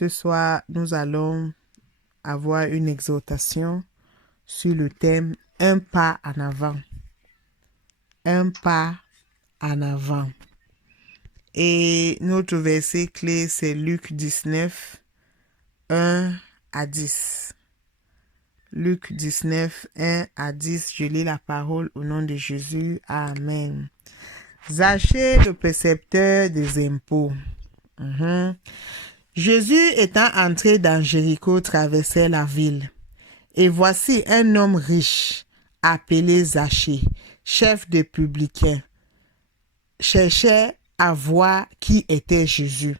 Ce soir, nous allons avoir une exhortation sur le thème « Un pas en avant ». Un pas en avant. Et notre verset clé, c'est Luc 19, 1 à 10. Luc 19, 1 à 10, je lis la parole au nom de Jésus. Amen. Zachée, le percepteur des impôts. Jésus étant entré dans Jéricho traversait la ville. Et voici un homme riche, appelé Zachée, chef des publicains, cherchait à voir qui était Jésus.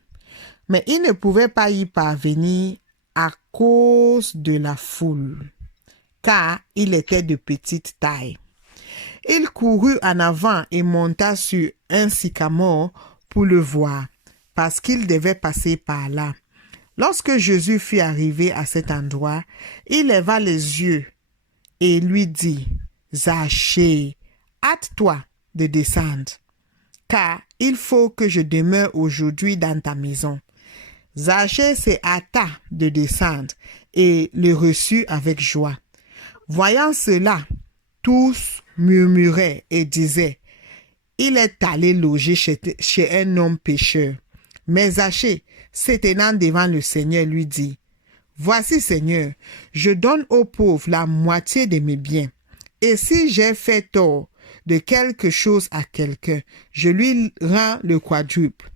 Mais il ne pouvait pas y parvenir à cause de la foule, car il était de petite taille. Il courut en avant et monta sur un sycamore pour le voir, parce qu'il devait passer par là. Lorsque Jésus fut arrivé à cet endroit, il leva les yeux et lui dit, « Zachée, hâte-toi de descendre, car il faut que je demeure aujourd'hui dans ta maison. » Zachée se hâta de descendre et le reçut avec joie. Voyant cela, tous murmuraient et disaient, « Il est allé loger chez un homme pécheur. » Mais Zachée, se tenant devant le Seigneur, lui dit, « Voici, Seigneur, je donne aux pauvres la moitié de mes biens. Et si j'ai fait tort de quelque chose à quelqu'un, je lui rends le quadruple. »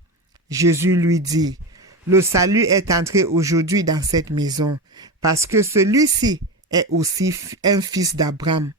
Jésus lui dit, « Le salut est entré aujourd'hui dans cette maison, parce que celui-ci est aussi un fils d'Abraham.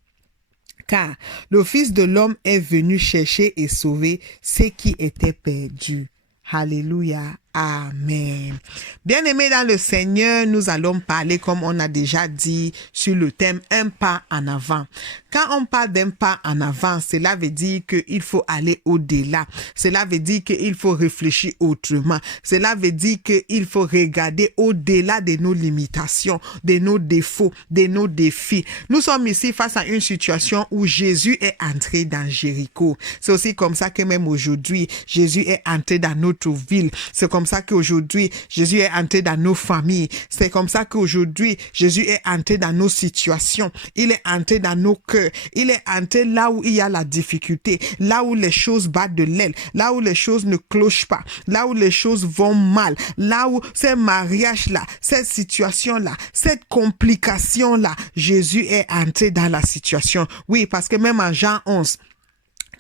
Car le Fils de l'homme est venu chercher et sauver ceux qui étaient perdus. » Alléluia. Amen. Bien-aimés dans le Seigneur, nous allons parler, comme on a déjà dit, sur le thème « Un pas en avant ». Quand on parle d'un pas en avant, cela veut dire qu'il faut aller au-delà. Cela veut dire qu'il faut réfléchir autrement. Cela veut dire qu'il faut regarder au-delà de nos limitations, de nos défauts, de nos défis. Nous sommes ici face à une situation où Jésus est entré dans Jéricho. C'est aussi comme ça que même aujourd'hui, Jésus est entré dans notre ville. C'est comme ça qu'aujourd'hui, Jésus est entré dans nos familles. C'est comme ça qu'aujourd'hui, Jésus est entré dans nos situations. Il est entré dans nos cœurs. Il est entré là où il y a la difficulté, là où les choses battent de l'aile, là où les choses ne clochent pas, là où les choses vont mal, là où ces mariages-là, cette situation-là, cette complication-là, Jésus est entré dans la situation. Oui, parce que même en Jean 11,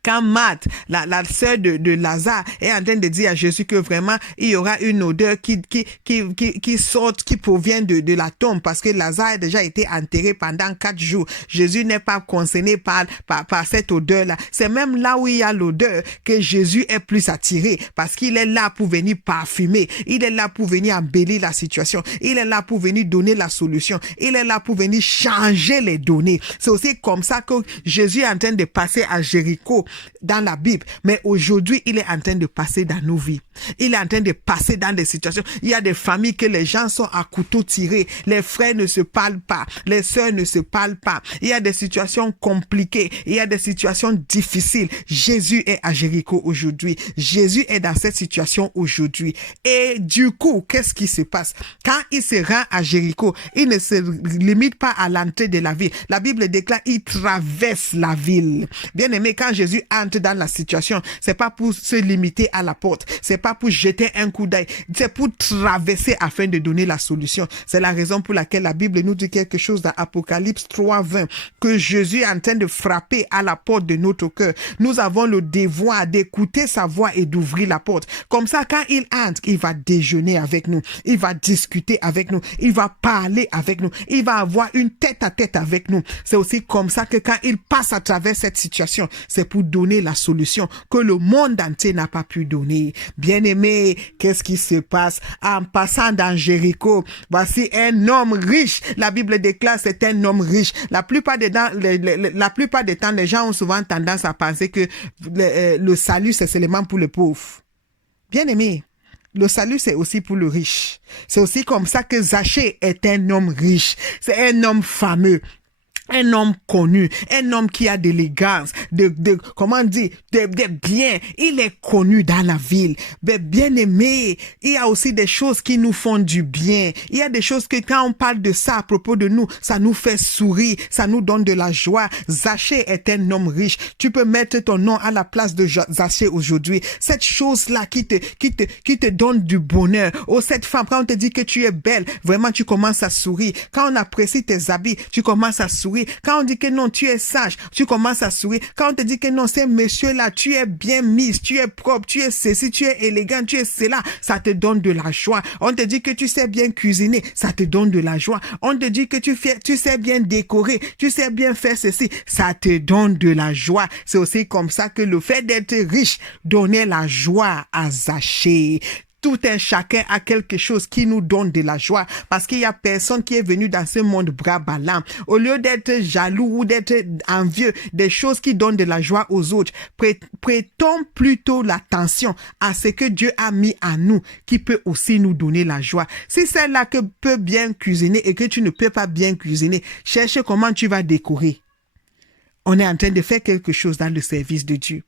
quand Marthe, la sœur de Lazare, est en train de dire à Jésus que vraiment, il y aura une odeur qui sort, qui provient de la tombe, parce que Lazare a déjà été enterré pendant 4 jours. Jésus n'est pas concerné par cette odeur-là. C'est même là où il y a l'odeur que Jésus est plus attiré, parce qu'il est là pour venir parfumer. Il est là pour venir embellir la situation. Il est là pour venir donner la solution. Il est là pour venir changer les données. C'est aussi comme ça que Jésus est en train de passer à Jéricho dans la Bible, mais aujourd'hui il est en train de passer dans nos vies. Il est en train de passer dans des situations. Il y a des familles que les gens sont à couteau tiré, les frères ne se parlent pas, les sœurs ne se parlent pas. Il y a des situations compliquées, il y a des situations difficiles. Jésus est à Jéricho aujourd'hui. Jésus est dans cette situation aujourd'hui. Et du coup, qu'est-ce qui se passe? Quand il se rend à Jéricho, il ne se limite pas à l'entrée de la ville. La Bible déclare, il traverse la ville. Bien aimé, quand Jésus entre dans la situation, c'est pas pour se limiter à la porte, c'est pas pour jeter un coup d'œil, c'est pour traverser afin de donner la solution. C'est la raison pour laquelle la Bible nous dit quelque chose dans Apocalypse 3:20, que Jésus est en train de frapper à la porte de notre cœur. Nous avons le devoir d'écouter sa voix et d'ouvrir la porte. Comme ça, quand il entre, il va déjeuner avec nous, il va discuter avec nous, il va parler avec nous, il va avoir une tête-à-tête avec nous. C'est aussi comme ça que quand il passe à travers cette situation, c'est pour donner la solution que le monde entier n'a pas pu donner. Bien-aimé, qu'est-ce qui se passe? En passant dans Jéricho, voici un homme riche. La Bible déclare c'est un homme riche. La plupart des temps, les gens ont souvent tendance à penser que le salut, c'est seulement pour les pauvres. Bien-aimé, le salut, c'est aussi pour le riche. C'est aussi comme ça que Zachée est un homme riche. C'est un homme fameux. Un homme connu, un homme qui a de l'élégance, comment dire, de bien. Il est connu dans la ville, bien aimé. Il y a aussi des choses qui nous font du bien. Il y a des choses que quand on parle de ça à propos de nous, ça nous fait sourire, ça nous donne de la joie. Zachée est un homme riche. Tu peux mettre ton nom à la place de Zachée aujourd'hui. Cette chose-là qui te donne du bonheur. Oh, cette femme, quand on te dit que tu es belle, vraiment tu commences à sourire. Quand on apprécie tes habits, tu commences à sourire. Quand on dit que non, tu es sage, tu commences à sourire. Quand on te dit que non, c'est monsieur-là, tu es bien mise, tu es propre, tu es ceci, tu es élégant, tu es cela, ça te donne de la joie. On te dit que tu sais bien cuisiner, ça te donne de la joie. On te dit que tu sais bien décorer, tu sais bien faire ceci, ça te donne de la joie. C'est aussi comme ça que le fait d'être riche donnait la joie à Zachée. Tout un chacun a quelque chose qui nous donne de la joie parce qu'il y a personne qui est venu dans ce monde bras ballants. Au lieu d'être jaloux ou d'être envieux des choses qui donnent de la joie aux autres, prêtons plutôt l'attention à ce que Dieu a mis à nous qui peut aussi nous donner la joie. Si c'est là que peut bien cuisiner et que tu ne peux pas bien cuisiner, cherche comment tu vas décorer. On est en train de faire quelque chose dans le service de Dieu.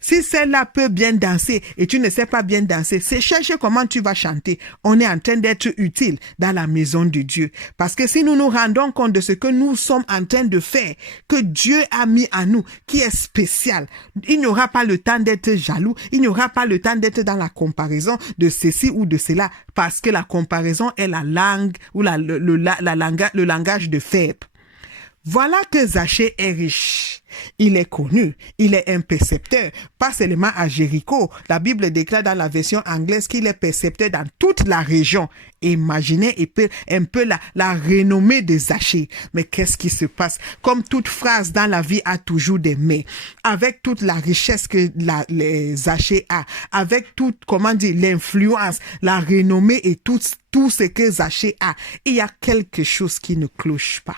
Si celle-là peut bien danser et tu ne sais pas bien danser, c'est chercher comment tu vas chanter. On est en train d'être utile dans la maison de Dieu. Parce que si nous nous rendons compte de ce que nous sommes en train de faire, que Dieu a mis à nous, qui est spécial, il n'y aura pas le temps d'être jaloux, il n'y aura pas le temps d'être dans la comparaison de ceci ou de cela, parce que la comparaison est la langue ou le langage de faible. Voilà que Zachée est riche. Il est connu, il est un percepteur, pas seulement à Jéricho. La Bible déclare dans la version anglaise qu'il est percepteur dans toute la région. Imaginez un peu la renommée de Zachée. Mais qu'est-ce qui se passe? Comme toute phrase dans la vie a toujours des mais. Avec toute la richesse que Zachée a, avec toute, l'influence, la renommée et tout ce que Zachée a, il y a quelque chose qui ne cloche pas.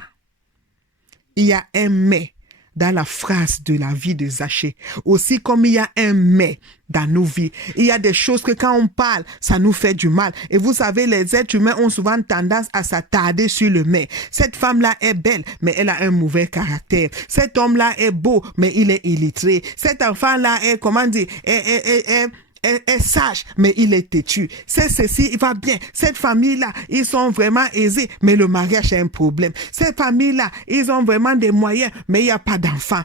Il y a un mais dans la phrase de la vie de Zachée. Aussi comme il y a un mais dans nos vies. Il y a des choses que quand on parle, ça nous fait du mal. Et vous savez, les êtres humains ont souvent tendance à s'attarder sur le mais. Cette femme-là est belle, mais elle a un mauvais caractère. Cet homme-là est beau, mais il est illettré. Cet enfant-là est, est sage, mais il est têtu. C'est ceci, il va bien. Cette famille-là, ils sont vraiment aisés, mais le mariage est un problème. Cette famille-là, ils ont vraiment des moyens, mais il n'y a pas d'enfants.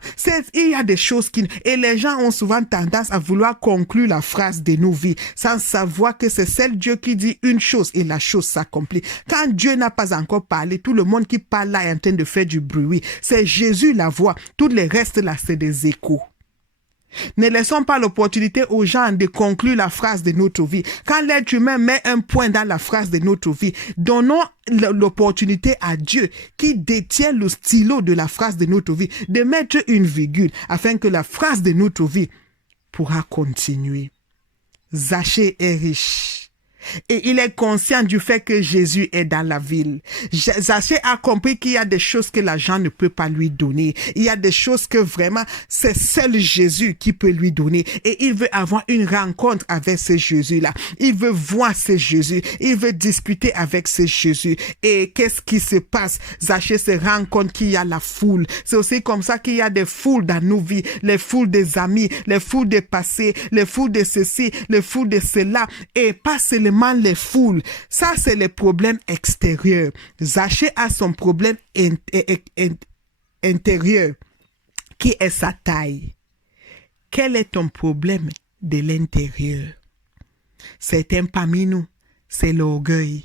Il y a des choses qui... Et les gens ont souvent tendance à vouloir conclure la phrase de nos vies, sans savoir que c'est seul Dieu qui dit une chose et la chose s'accomplit. Quand Dieu n'a pas encore parlé, tout le monde qui parle là est en train de faire du bruit. C'est Jésus la voix. Tout le reste là, c'est des échos. Ne laissons pas l'opportunité aux gens de conclure la phrase de notre vie. Quand l'être humain met un point dans la phrase de notre vie, donnons l'opportunité à Dieu qui détient le stylo de la phrase de notre vie de mettre une virgule afin que la phrase de notre vie pourra continuer. Zachée est riche. Et il est conscient du fait que Jésus est dans la ville. Zachée a compris qu'il y a des choses que l'argent ne peut pas lui donner. Il y a des choses que vraiment, c'est seul Jésus qui peut lui donner. Et il veut avoir une rencontre avec ce Jésus-là. Il veut voir ce Jésus. Il veut discuter avec ce Jésus. Et qu'est-ce qui se passe? Zachée se rend compte qu'il y a la foule. C'est aussi comme ça qu'il y a des foules dans nos vies. Les foules des amis, les foules des passés, les foules de ceci, les foules de cela. Et pas seulement les foules. Ça, c'est les problèmes extérieurs. Zachée a son problème intérieur, qui est sa taille. Quel est ton problème de l'intérieur? Certains parmi nous, c'est l'orgueil.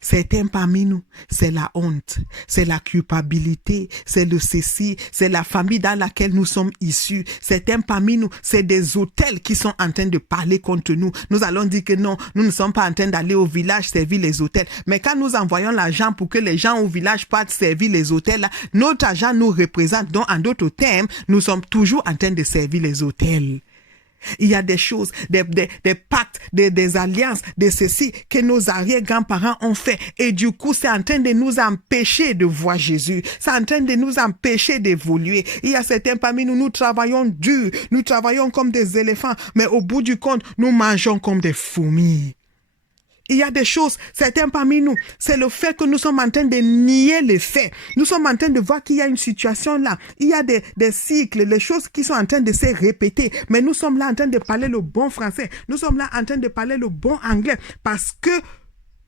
Certains parmi nous, c'est la honte, c'est la culpabilité, c'est le ceci, c'est la famille dans laquelle nous sommes issus. Certains parmi nous, c'est des hôtels qui sont en train de parler contre nous. Nous allons dire que non, nous ne sommes pas en train d'aller au village servir les hôtels. Mais quand nous envoyons l'argent pour que les gens au village partent servir les hôtels, là, notre argent nous représente. Donc, en d'autres termes, nous sommes toujours en train de servir les hôtels. Il y a des choses, des pactes, des alliances, de ceci que nos arrière-grands-parents ont fait. Et du coup, c'est en train de nous empêcher de voir Jésus. C'est en train de nous empêcher d'évoluer. Il y a certains parmi nous, nous travaillons dur. Nous travaillons comme des éléphants. Mais au bout du compte, nous mangeons comme des fourmis. Il y a des choses, certains parmi nous, c'est le fait que nous sommes en train de nier les faits. Nous sommes en train de voir qu'il y a une situation là. Il y a des cycles, les choses qui sont en train de se répéter. Mais nous sommes là en train de parler le bon français. Nous sommes là en train de parler le bon anglais. Parce que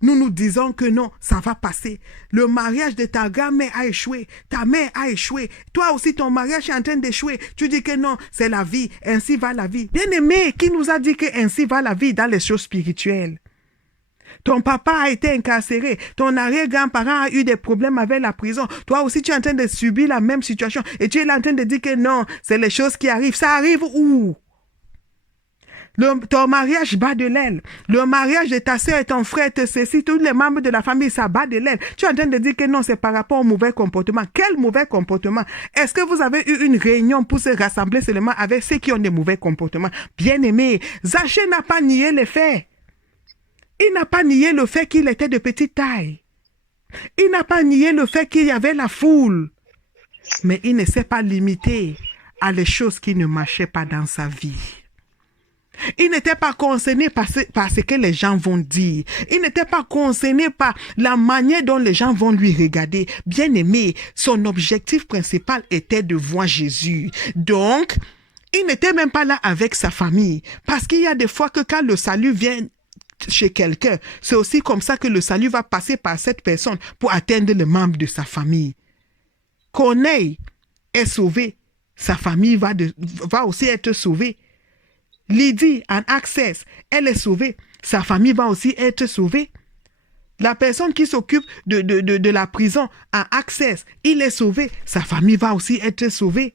nous nous disons que non, ça va passer. Le mariage de ta grand-mère a échoué. Ta mère a échoué. Toi aussi, ton mariage est en train d'échouer. Tu dis que non, c'est la vie. Ainsi va la vie. Bien-aimé, qui nous a dit que ainsi va la vie dans les choses spirituelles? Ton papa a été incarcéré. Ton arrière-grand-parent a eu des problèmes avec la prison. Toi aussi, tu es en train de subir la même situation. Et tu es là en train de dire que non, c'est les choses qui arrivent. Ça arrive où? Ton mariage bat de l'aile. Le mariage de ta soeur et ton frère te ceci. Tous les membres de la famille, ça bat de l'aile. Tu es en train de dire que non, c'est par rapport au mauvais comportement. Quel mauvais comportement? Est-ce que vous avez eu une réunion pour se rassembler seulement avec ceux qui ont des mauvais comportements? Bien-aimé, Zachée n'a pas nié les faits. Il n'a pas nié le fait qu'il était de petite taille. Il n'a pas nié le fait qu'il y avait la foule. Mais il ne s'est pas limité à les choses qui ne marchaient pas dans sa vie. Il n'était pas concerné par ce que les gens vont dire. Il n'était pas concerné par la manière dont les gens vont lui regarder. Bien aimé, son objectif principal était de voir Jésus. Donc, il n'était même pas là avec sa famille. Parce qu'il y a des fois que quand le salut vient chez quelqu'un, c'est aussi comme ça que le salut va passer par cette personne pour atteindre les membres de sa famille. Corneille est sauvé, sa famille va aussi être sauvée. Lydie en Access, elle est sauvée, sa famille va aussi être sauvée. La personne qui s'occupe de la prison en Access, il est sauvé, sa famille va aussi être sauvée.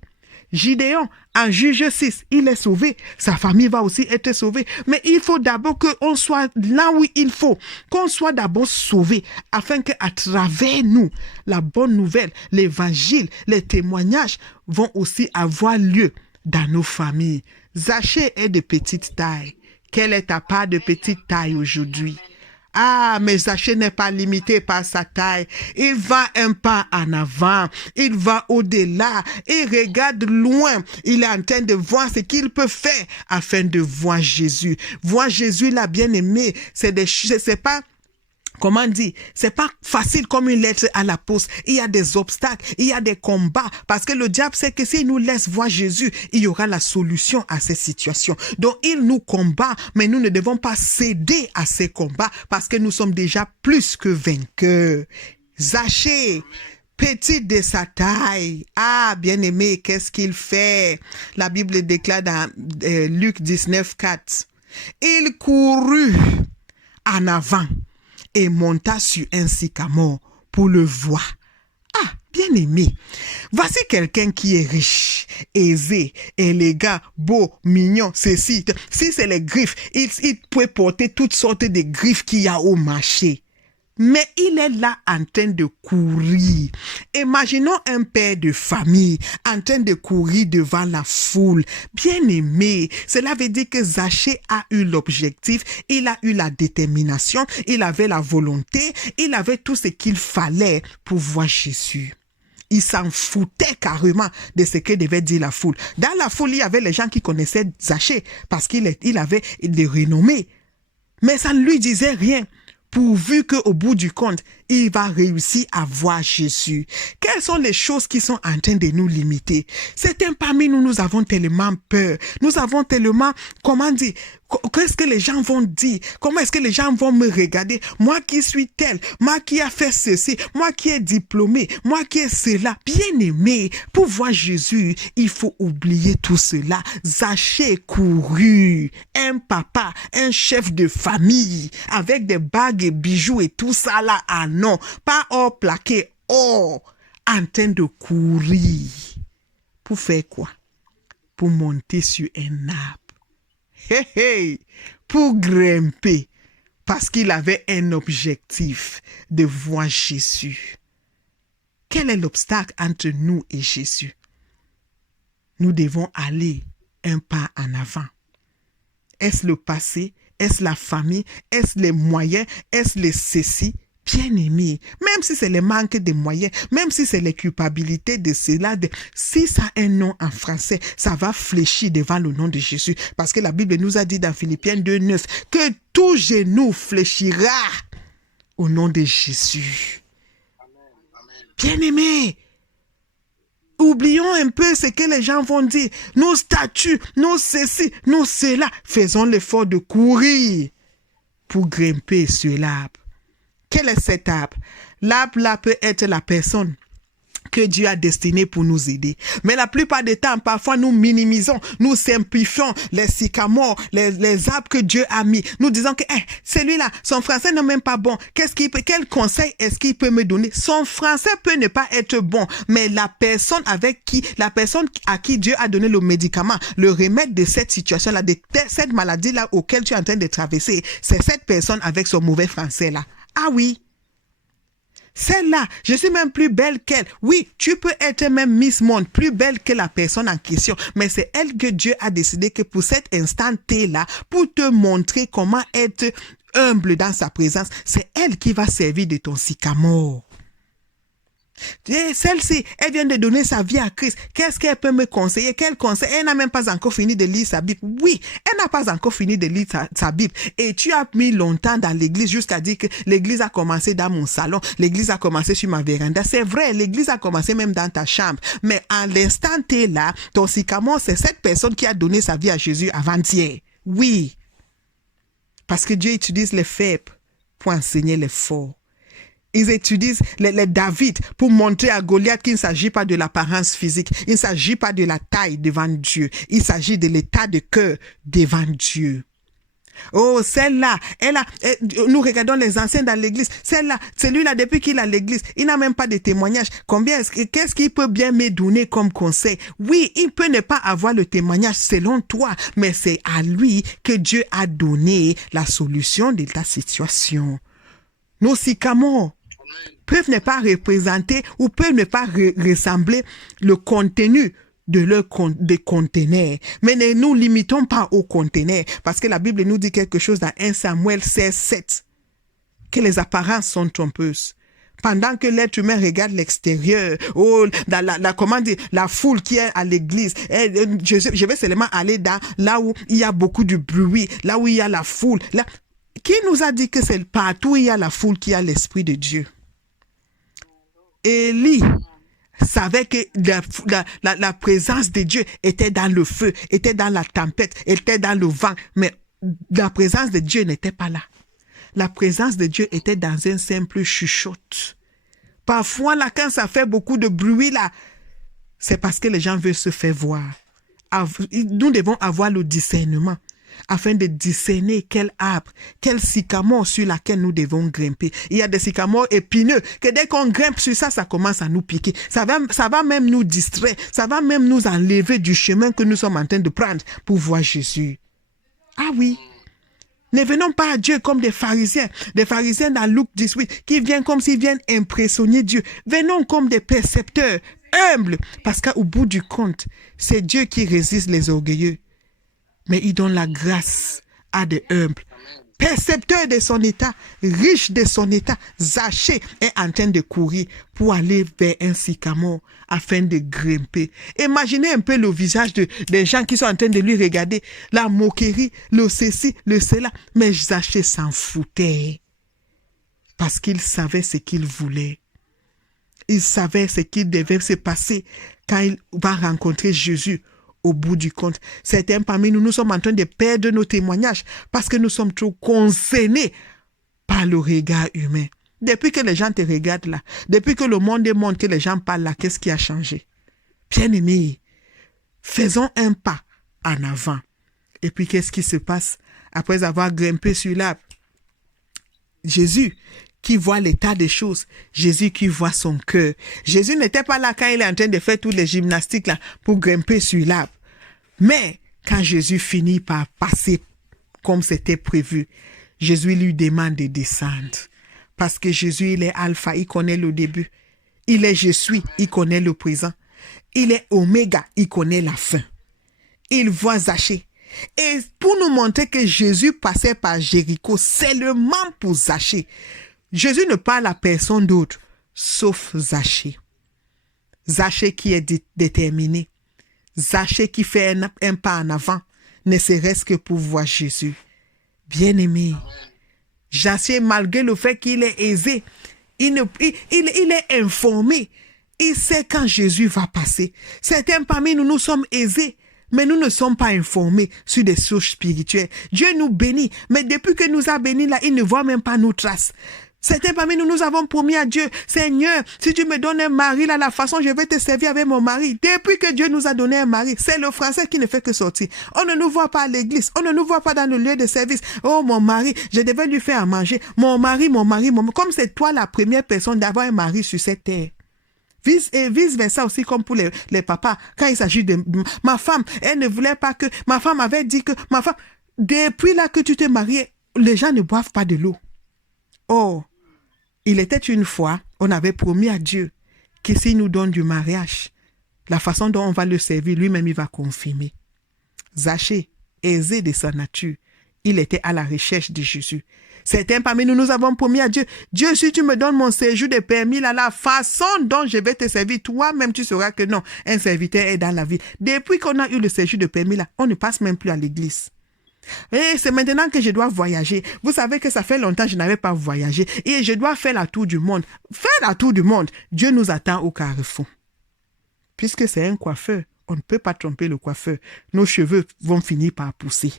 Gideon, en Juge 6, il est sauvé. Sa famille va aussi être sauvée. Mais il faut d'abord qu'on soit là où il faut. Qu'on soit d'abord sauvé. Afin qu'à travers nous, la bonne nouvelle, l'évangile, les témoignages vont aussi avoir lieu dans nos familles. Zachée est de petite taille. Quelle est ta part de petite taille aujourd'hui? Ah, mais Zachée n'est pas limité par sa taille. Il va un pas en avant. Il va au-delà. Il regarde loin. Il est en train de voir ce qu'il peut faire afin de voir Jésus. Voir Jésus, la bien-aimée, c'est pas... Comment dire? C'est pas facile comme une lettre à la poste. Il y a des obstacles, il y a des combats. Parce que le diable sait que s'il nous laisse voir Jésus, il y aura la solution à ces situations. Donc, il nous combat, mais nous ne devons pas céder à ces combats parce que nous sommes déjà plus que vainqueurs. Zachée, petit de sa taille. Ah, bien-aimé, qu'est-ce qu'il fait? La Bible déclare dans Luc 19, 4. Il courut en avant et monta sur un sycamore pour le voir. Ah, bien-aimé, voici quelqu'un qui est riche, aisé, élégant, beau, mignon, ceci. Si c'est les griffes, il peut porter toutes sortes de griffes qu'il y a au marché. Mais il est là en train de courir. Imaginons un père de famille en train de courir devant la foule. Bien aimé, cela veut dire que Zachée a eu l'objectif, il a eu la détermination, il avait la volonté, il avait tout ce qu'il fallait pour voir Jésus. Il s'en foutait carrément de ce que devait dire la foule. Dans la foule, il y avait les gens qui connaissaient Zachée parce qu'il avait des renommées. Mais ça ne lui disait rien. Pourvu qu'au bout du compte, il va réussir à voir Jésus. Quelles sont les choses qui sont en train de nous limiter? Certains parmi nous, nous avons tellement peur. Nous avons tellement, comment dire, qu'est-ce que les gens vont dire? Comment est-ce que les gens vont me regarder? Moi qui suis tel, moi qui a fait ceci, moi qui est diplômé, moi qui est cela. Bien aimé, pour voir Jésus, il faut oublier tout cela. Zachée courut, un papa, un chef de famille, avec des bagues et bijoux et tout ça là, ah non, pas or plaqué, or, en train de courir. Pour faire quoi? Pour monter sur un arbre. Hey, hey, pour grimper, parce qu'il avait un objectif de voir Jésus. Quel est l'obstacle entre nous et Jésus? Nous devons aller un pas en avant. Est-ce le passé? Est-ce la famille? Est-ce les moyens? Est-ce les ceci? Bien-aimé, même si c'est le manque de moyens, même si c'est les culpabilités de cela, si ça a un nom en français, ça va fléchir devant le nom de Jésus. Parce que la Bible nous a dit dans Philippiens 2:9 que tout genou fléchira au nom de Jésus. Bien-aimé, oublions un peu ce que les gens vont dire. Nos statuts, nos ceci, nos cela. Faisons l'effort de courir pour grimper sur l'arbre. Quel est cet arbre? L'arbre là peut être la personne que Dieu a destinée pour nous aider. Mais la plupart des temps, parfois nous minimisons, nous simplifions les sycamores, les arbres que Dieu a mis. Nous disons que celui-là, son français n'est même pas bon. Quel conseil est-ce qu'il peut me donner? Son français peut ne pas être bon, mais la personne à qui Dieu a donné le médicament, le remède de cette situation-là, de cette maladie-là auquel tu es en train de traverser, c'est cette personne avec son mauvais français-là. Ah oui, celle-là, je suis même plus belle qu'elle. Oui, tu peux être même Miss Monde, plus belle que la personne en question. Mais c'est elle que Dieu a décidé que pour cet instant T-là, pour te montrer comment être humble dans sa présence, c'est elle qui va servir de ton sycamore. Et celle-ci, elle vient de donner sa vie à Christ. Qu'est-ce qu'elle peut me conseiller? Quel conseil? Elle n'a même pas encore fini de lire sa Bible. Oui, elle n'a pas encore fini de lire sa Bible. Et tu as mis longtemps dans l'église jusqu'à dire que l'église a commencé dans mon salon. L'église a commencé sur ma véranda. C'est vrai, l'église a commencé même dans ta chambre. Mais à l'instant T là, ton sycamore, c'est cette personne qui a donné sa vie à Jésus avant-hier. Oui. Parce que Dieu utilise les faibles pour enseigner les forts. Ils utilisent les David pour montrer à Goliath qu'il ne s'agit pas de l'apparence physique. Il ne s'agit pas de la taille devant Dieu. Il s'agit de l'état de cœur devant Dieu. Oh, celle-là, nous regardons les anciens dans l'église. Celle-là, celui-là, depuis qu'il a l'église, il n'a même pas de témoignage. Qu'est-ce qu'il peut bien me donner comme conseil? Oui, il peut ne pas avoir le témoignage selon toi, mais c'est à lui que Dieu a donné la solution de ta situation. Nos sycamores peuvent ne pas représenter ou peuvent ne pas ressembler le contenu des conteneurs. Mais ne nous limitons pas aux conteneurs, parce que la Bible nous dit quelque chose dans 1 Samuel 16:7, que les apparences sont trompeuses. Pendant que l'être humain regarde l'extérieur, dans la foule qui est à l'église, je vais seulement aller là où il y a beaucoup de bruit, là où il y a la foule. Qui nous a dit que c'est partout où il y a la foule qui a l'Esprit de Dieu? Élie savait que la présence de Dieu était dans le feu, était dans la tempête, était dans le vent, mais la présence de Dieu n'était pas là. La présence de Dieu était dans un simple chuchote. Parfois, là, quand ça fait beaucoup de bruit, là, c'est parce que les gens veulent se faire voir. Nous devons avoir le discernement afin de discerner quel arbre, quel sycamore sur laquelle nous devons grimper. Il y a des sycamores épineux que dès qu'on grimpe sur ça, ça commence à nous piquer. Ça va même nous distraire. Ça va même nous enlever du chemin que nous sommes en train de prendre pour voir Jésus. Ah oui. Ne venons pas à Dieu comme des pharisiens dans Luc 18, qui viennent comme s'ils viennent impressionner Dieu. Venons comme des percepteurs humbles, parce qu'au bout du compte, c'est Dieu qui résiste les orgueilleux. Mais il donne la grâce à des humbles. Percepteur de son état, riche de son état, Zachée est en train de courir pour aller vers un sycamore afin de grimper. Imaginez un peu le visage des gens qui sont en train de lui regarder, la moquerie, le ceci, le cela. Mais Zachée s'en foutait parce qu'il savait ce qu'il voulait. Il savait ce qui devait se passer quand il va rencontrer Jésus. Au bout du compte, certains parmi nous sommes en train de perdre nos témoignages parce que nous sommes trop concernés par le regard humain. Depuis que les gens te regardent là, depuis que le monde montre que les gens parlent là, qu'est-ce qui a changé? Bien-aimés, faisons un pas en avant. Et puis qu'est-ce qui se passe après avoir grimpé sur l'arbre? Jésus qui voit l'état des choses, Jésus qui voit son cœur. Jésus n'était pas là quand il est en train de faire toutes les gymnastiques là pour grimper sur l'arbre. Mais quand Jésus finit par passer comme c'était prévu, Jésus lui demande de descendre. Parce que Jésus, il est alpha, il connaît le début. Il est je suis, il connaît le présent. Il est oméga, il connaît la fin. Il voit Zachée. Et pour nous montrer que Jésus passait par Jéricho, seulement pour Zachée, Jésus ne parle à personne d'autre, sauf Zachée. Zachée qui est déterminé. Zachée qui fait un pas en avant, ne serait-ce que pour voir Jésus. Bien-aimé, Zachée, malgré le fait qu'il est aisé, il est informé. Il sait quand Jésus va passer. Certains parmi nous, nous sommes aisés, mais nous ne sommes pas informés sur des choses spirituelles. Dieu nous bénit, mais depuis que nous a bénis là, il ne voit même pas nos traces. Certains parmi nous, nous avons promis à Dieu, Seigneur, si tu me donnes un mari, là, la façon je vais te servir avec mon mari. Depuis que Dieu nous a donné un mari, c'est le français qui ne fait que sortir. On ne nous voit pas à l'église, on ne nous voit pas dans le lieu de service. Oh, mon mari, je devais lui faire à manger. Mon mari. Comme c'est toi la première personne d'avoir un mari sur cette terre. Vice versa aussi comme pour les papas. Quand il s'agit de ma femme, elle ne voulait pas que... Ma femme avait dit que... Ma femme, depuis là que tu t'es marié, les gens ne boivent pas de l'eau. Oh, il était une fois, on avait promis à Dieu que s'il nous donne du mariage, la façon dont on va le servir, lui-même, il va confirmer. Zachée, aisé de sa nature, il était à la recherche de Jésus. Certains parmi nous, nous avons promis à Dieu, Dieu, si tu me donnes mon séjour de permis, là, la façon dont je vais te servir, toi-même, tu sauras que non, un serviteur est dans la vie. Depuis qu'on a eu le séjour de permis, là, on ne passe même plus à l'église. Et c'est maintenant que je dois voyager. Vous savez que ça fait longtemps que je n'avais pas voyagé. Et je dois faire la tour du monde. Faire la tour du monde. Dieu nous attend au carrefour. Puisque c'est un coiffeur, on ne peut pas tromper le coiffeur. Nos cheveux vont finir par pousser.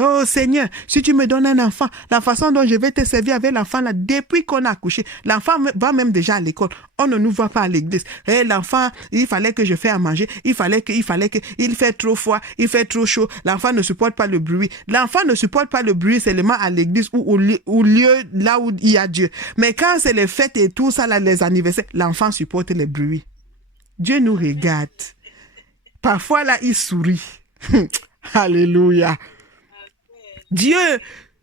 Oh Seigneur, si tu me donnes un enfant, la façon dont je vais te servir avec l'enfant là, depuis qu'on a accouché, l'enfant va même déjà à l'école. On ne nous voit pas à l'église. Et l'enfant, il fallait que je fasse à manger, il fait trop froid, il fait trop chaud, l'enfant ne supporte pas le bruit. L'enfant ne supporte pas le bruit seulement à l'église ou au lieu là où il y a Dieu. Mais quand c'est les fêtes et tout ça, là, les anniversaires, l'enfant supporte le bruit. Dieu nous regarde. Parfois là, il sourit. Alléluia. Dieu,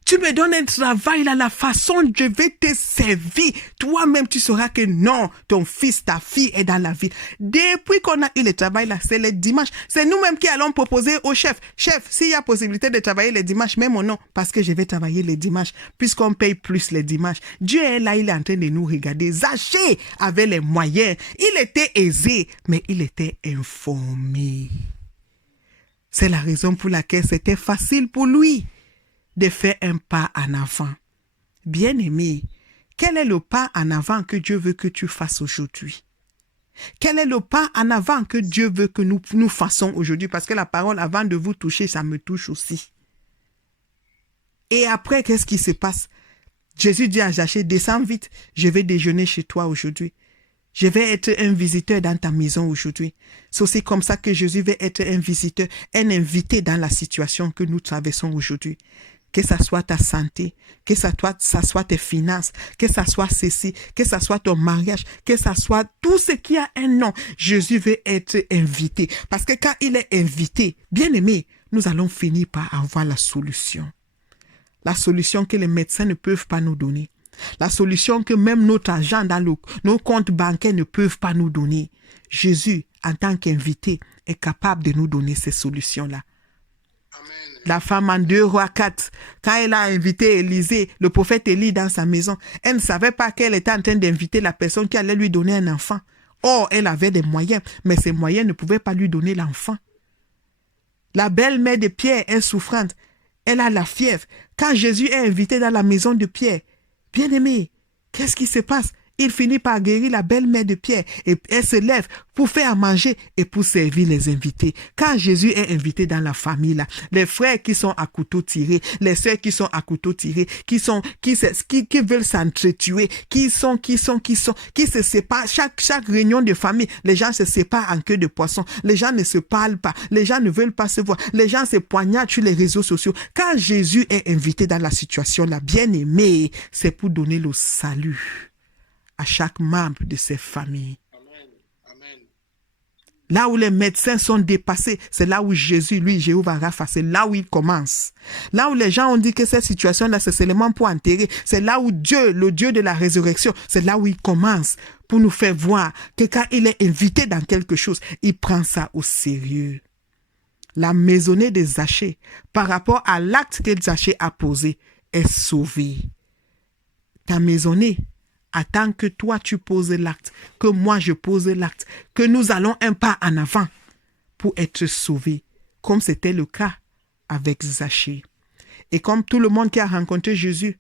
tu me donnes un travail là, la façon dont je vais te servir. Toi-même, tu sauras que non, ton fils, ta fille est dans la vie. Depuis qu'on a eu le travail là, c'est le dimanche. C'est nous-mêmes qui allons proposer au chef. Chef, s'il y a possibilité de travailler les dimanches, même non, parce que je vais travailler les dimanches, puisqu'on paye plus les dimanches. Dieu est là, il est en train de nous regarder. Zachée avait les moyens. Il était aisé, mais il était informé. C'est la raison pour laquelle c'était facile pour lui de faire un pas en avant. Bien-aimé, quel est le pas en avant que Dieu veut que tu fasses aujourd'hui? Quel est le pas en avant que Dieu veut que nous fassions aujourd'hui? Parce que la parole, avant de vous toucher, ça me touche aussi. Et après, qu'est-ce qui se passe? Jésus dit à Zachée, descends vite, je vais déjeuner chez toi aujourd'hui. Je vais être un visiteur dans ta maison aujourd'hui. C'est aussi comme ça que Jésus va être un visiteur, un invité dans la situation que nous traversons aujourd'hui. Que ça soit ta santé, que ça soit tes finances, que ça soit ceci, que ça soit ton mariage, que ça soit tout ce qui a un nom. Jésus veut être invité. Parce que quand il est invité, bien aimé, nous allons finir par avoir la solution. La solution que les médecins ne peuvent pas nous donner. La solution que même notre argent dans nos comptes bancaires ne peuvent pas nous donner. Jésus, en tant qu'invité, est capable de nous donner ces solutions-là. La femme en 2 Rois 4, quand elle a invité Élisée, le prophète Élie dans sa maison, elle ne savait pas qu'elle était en train d'inviter la personne qui allait lui donner un enfant. Or, elle avait des moyens, mais ces moyens ne pouvaient pas lui donner l'enfant. La belle-mère de Pierre est souffrante. Elle a la fièvre. Quand Jésus est invité dans la maison de Pierre, bien aimé, qu'est-ce qui se passe? Il finit par guérir la belle-mère de Pierre et elle se lève pour faire à manger et pour servir les invités. Quand Jésus est invité dans la famille, là, les frères qui sont à couteau tiré, les sœurs qui sont à couteau tiré, qui veulent s'entretuer, qui se séparent. Chaque réunion de famille, les gens se séparent en queue de poisson. Les gens ne se parlent pas. Les gens ne veulent pas se voir. Les gens se poignardent sur les réseaux sociaux. Quand Jésus est invité dans la situation, là, bien aimé, c'est pour donner le salut à chaque membre de ces familles. Amen. Là où les médecins sont dépassés, c'est là où Jésus, lui, Jéhovah Rapha, c'est là où il commence. Là où les gens ont dit que cette situation-là, c'est seulement pour enterrer, c'est là où Dieu, le Dieu de la résurrection, c'est là où il commence pour nous faire voir que quand il est invité dans quelque chose, il prend ça au sérieux. La maisonnée de Zachée, par rapport à l'acte que Zachée a posé, est sauvée. ta maisonnée attend que toi tu poses l'acte, que moi je pose l'acte, que nous allons un pas en avant pour être sauvés, comme c'était le cas avec Zachée. Et comme tout le monde qui a rencontré Jésus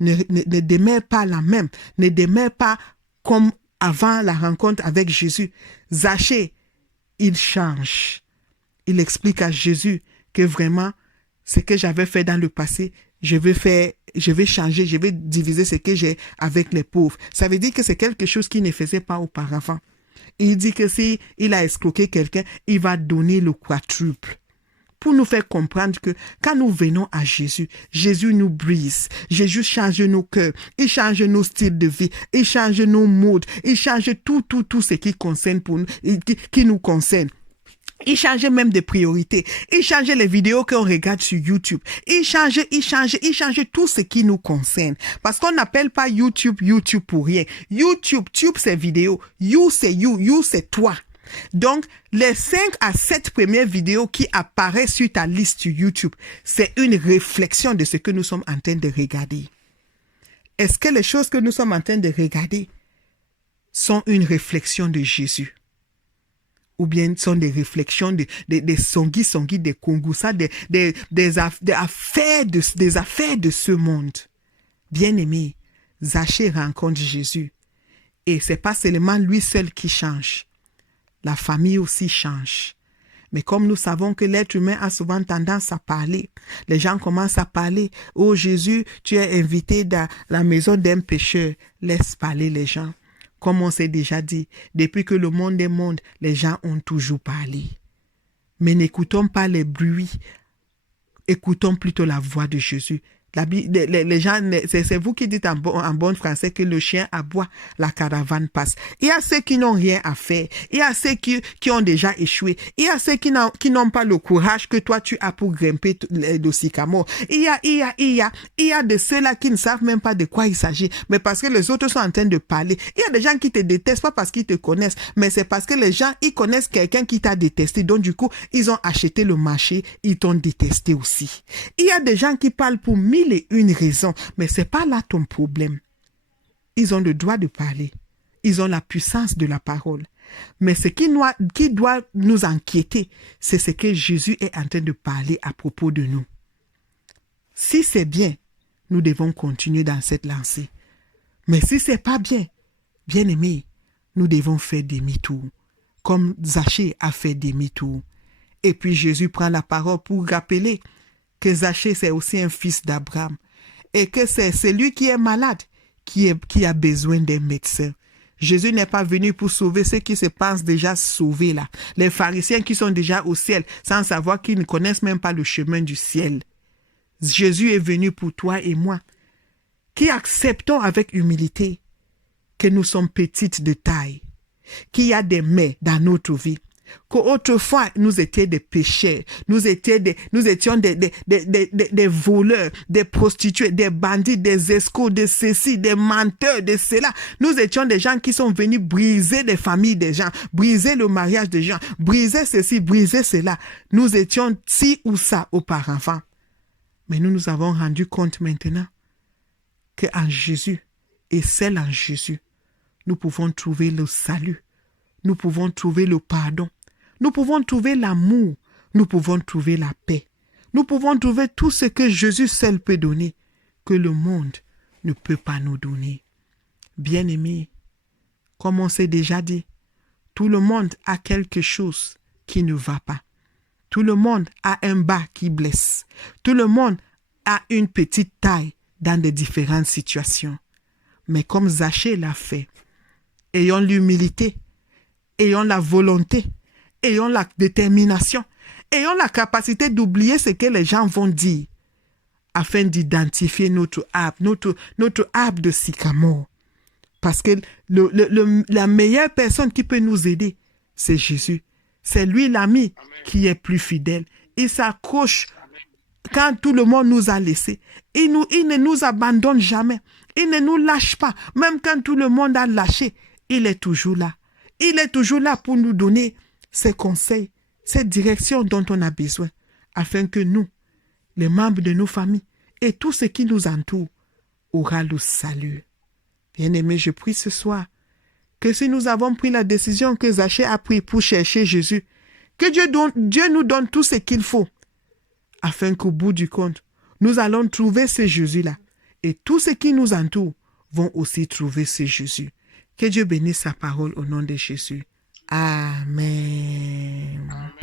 ne demeure pas la même, ne demeure pas comme avant la rencontre avec Jésus, Zachée, il change. Il explique à Jésus que vraiment, ce que j'avais fait dans le passé, je vais changer, je vais diviser ce que j'ai avec les pauvres. Ça veut dire que c'est quelque chose qu'il ne faisait pas auparavant. Il dit que si il a escroqué quelqu'un, il va donner le quadruple. Pour nous faire comprendre que quand nous venons à Jésus, Jésus nous brise, Jésus change nos cœurs, il change nos styles de vie, il change nos modes, il change tout ce qui concerne pour nous, qui nous concerne. Il changeait même des priorités. Il changeait les vidéos qu'on regarde sur YouTube. Il changeait tout ce qui nous concerne. Parce qu'on n'appelle pas YouTube pour rien. YouTube c'est vidéo. You c'est toi. Donc, les 5 à 7 premières vidéos qui apparaissent sur ta liste sur YouTube, c'est une réflexion de ce que nous sommes en train de regarder. Est-ce que les choses que nous sommes en train de regarder sont une réflexion de Jésus? Ou bien sont des réflexions des songis, des kongousa, des affaires de ce monde? Bien-aimé, Zachée rencontre Jésus. Et c'est pas seulement lui seul qui change. La famille aussi change. Mais comme nous savons que l'être humain a souvent tendance à parler, les gens commencent à parler. Oh Jésus, tu es invité dans la maison d'un pécheur. Laisse parler les gens. Comme on s'est déjà dit, depuis que le monde est monde, les gens ont toujours parlé. Mais n'écoutons pas les bruits, écoutons plutôt la voix de Jésus. Les gens, c'est vous qui dites en bon français que le chien aboie, la caravane passe. Il y a ceux qui n'ont rien à faire. Il y a ceux qui ont déjà échoué. Il y a ceux qui n'ont pas le courage que toi tu as pour grimper le sycamore. Il y a de ceux-là qui ne savent même pas de quoi il s'agit. Mais parce que les autres sont en train de parler. Il y a des gens qui te détestent pas parce qu'ils te connaissent. Mais c'est parce que les gens, ils connaissent quelqu'un qui t'a détesté. Donc du coup, ils ont acheté le marché. Ils t'ont détesté aussi. Il y a des gens qui parlent pour 1001 raisons, mais c'est pas là ton problème. Ils ont le droit de parler. Ils ont la puissance de la parole. Mais ce qui doit nous inquiéter, c'est ce que Jésus est en train de parler à propos de nous. Si c'est bien, nous devons continuer dans cette lancée. Mais si c'est pas bien, bien aimé, nous devons faire demi-tour, comme Zachée a fait demi-tour. Et puis Jésus prend la parole pour rappeler que Zachée, c'est aussi un fils d'Abraham. Et que c'est celui qui est malade qui a besoin d'un médecin. Jésus n'est pas venu pour sauver ceux qui se pensent déjà sauvés là. Les pharisiens qui sont déjà au ciel, sans savoir qu'ils ne connaissent même pas le chemin du ciel. Jésus est venu pour toi et moi, qui acceptons avec humilité que nous sommes petites de taille, qu'il y a des mais dans notre vie. Qu'autrefois, nous étions des pécheurs, nous étions des voleurs, des prostituées, des bandits, des escrocs, de ceci, des menteurs, de cela. Nous étions des gens qui sont venus briser les familles des gens, briser le mariage des gens, briser ceci, briser cela. Nous étions ci ou ça auparavant. Mais nous nous avons rendu compte maintenant qu'en Jésus, et seul en Jésus, nous pouvons trouver le salut, nous pouvons trouver le pardon, nous pouvons trouver l'amour, nous pouvons trouver la paix, nous pouvons trouver tout ce que Jésus seul peut donner, que le monde ne peut pas nous donner. Bien-aimés, comme on s'est déjà dit, tout le monde a quelque chose qui ne va pas. Tout le monde a un bas qui blesse. Tout le monde a une petite taille dans de différentes situations. Mais comme Zachée l'a fait, ayons l'humilité, ayons la volonté, ayons la détermination, ayons la capacité d'oublier ce que les gens vont dire afin d'identifier notre arbre de sycamore. Parce que la meilleure personne qui peut nous aider, c'est Jésus. C'est lui l'ami qui est plus fidèle. Il s'accroche quand tout le monde nous a laissés. Il ne nous abandonne jamais. Il ne nous lâche pas. Même quand tout le monde a lâché, il est toujours là. Il est toujours là pour nous donner ses conseils, ces directions dont on a besoin, afin que nous, les membres de nos familles et tout ce qui nous entoure, aura le salut. Bien-aimés, je prie ce soir que si nous avons pris la décision que Zachée a prise pour chercher Jésus, que Dieu nous donne tout ce qu'il faut, afin qu'au bout du compte, nous allons trouver ce Jésus-là. Et tous ceux qui nous entourent vont aussi trouver ce Jésus. Que Dieu bénisse sa parole au nom de Jésus. Amen. Amen.